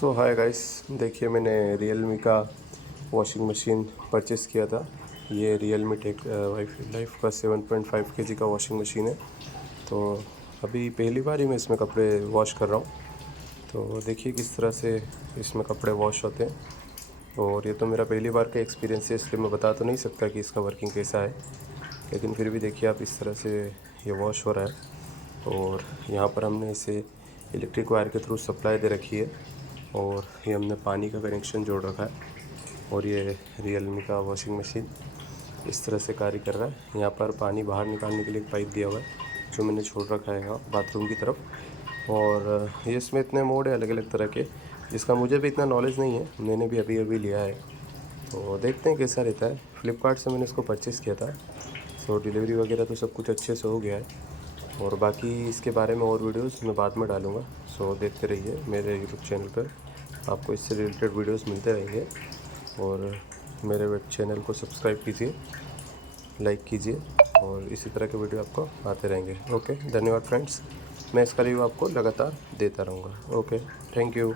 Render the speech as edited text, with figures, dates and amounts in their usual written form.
सो hi guys, देखिए मैंने Realme का वॉशिंग मशीन परचेज़ किया था। ये रियलमी टेक लाइफ का 7.5 केजी का वॉशिंग मशीन है। तो अभी पहली बार ही मैं इसमें कपड़े वॉश कर रहा हूँ। तो देखिए किस तरह से इसमें कपड़े वॉश होते हैं। और ये तो मेरा पहली बार का एक्सपीरियंस है, इसलिए मैं बता तो नहीं सकता कि इसका वर्किंग कैसा है, लेकिन फिर भी देखिए आप इस तरह से ये वॉश हो रहा है। और यहाँ पर हमने इसे इलेक्ट्रिक वायर के थ्रू सप्लाई दे रखी है और ये हमने पानी का कनेक्शन जोड़ रखा है। और ये रियलमी का वॉशिंग मशीन इस तरह से कार्य कर रहा है। यहाँ पर पानी बाहर निकालने के लिए एक पाइप दिया हुआ है जो मैंने छोड़ रखा है यहाँ बाथरूम की तरफ। और ये इसमें इतने मोड है अलग अलग तरह के, जिसका मुझे भी इतना नॉलेज नहीं है, मैंने भी अभी अभी लिया है। तो देखते हैं कैसा रहता है। फ्लिपकार्ट से मैंने इसको परचेज़ किया था। सो डिलीवरी वगैरह तो सब कुछ अच्छे से हो गया है। और बाकी इसके बारे में और वीडियोस मैं बाद में डालूँगा। सो देखते रहिए मेरे यूट्यूब चैनल पर, आपको इससे रिलेटेड वीडियोस मिलते रहेंगे। और मेरे वेब चैनल को सब्सक्राइब कीजिए, लाइक कीजिए और इसी तरह के वीडियो आपको आते रहेंगे। ओके, धन्यवाद फ्रेंड्स। मैं इसका रिव्यू आपको लगातार देता रहूँगा। Okay, thank you.